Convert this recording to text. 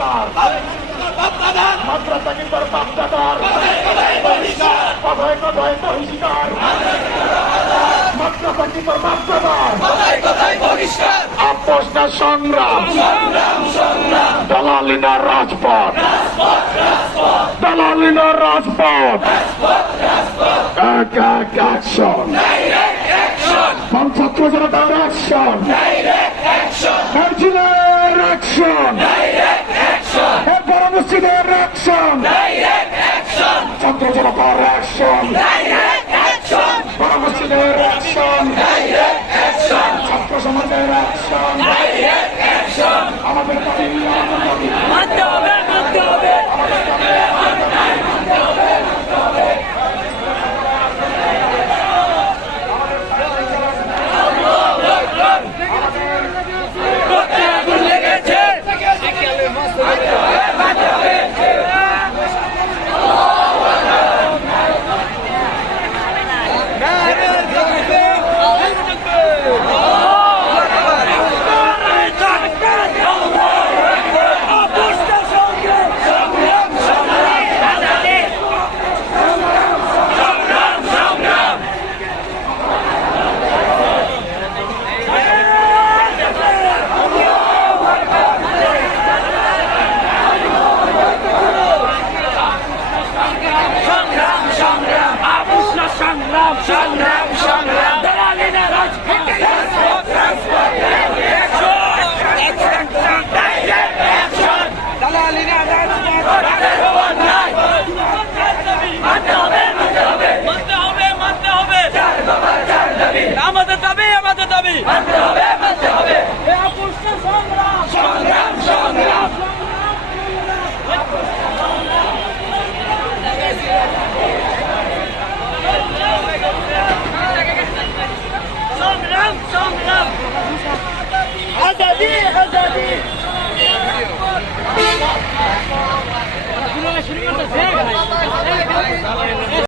বহিষ্কার মাদ্রাসা কিংবা বাপদাদার কথায় কথায় বহিষ্কার মাদ্রাসা কিংবা বাপদাদার আপোষ না সংগ্রাম দালালিনা রাজপথ দালালিনা রাজপথ এক এক অ্যাকশন ছাত্র জনতার অ্যাকশন অ্যাকশন বিরোধীদের অ্যাকশন ছাত্র জনতার অ্যাকশন বড় মসজিদের অ্যাকশন ছাত্র সমাজের অ্যাকশন আমাদের দাবি আমাদের দাবি সংগ্রাম সংগ্রাম সংগ্রাম। দালালি না দালালি না আমাদের দাবি আজাদী।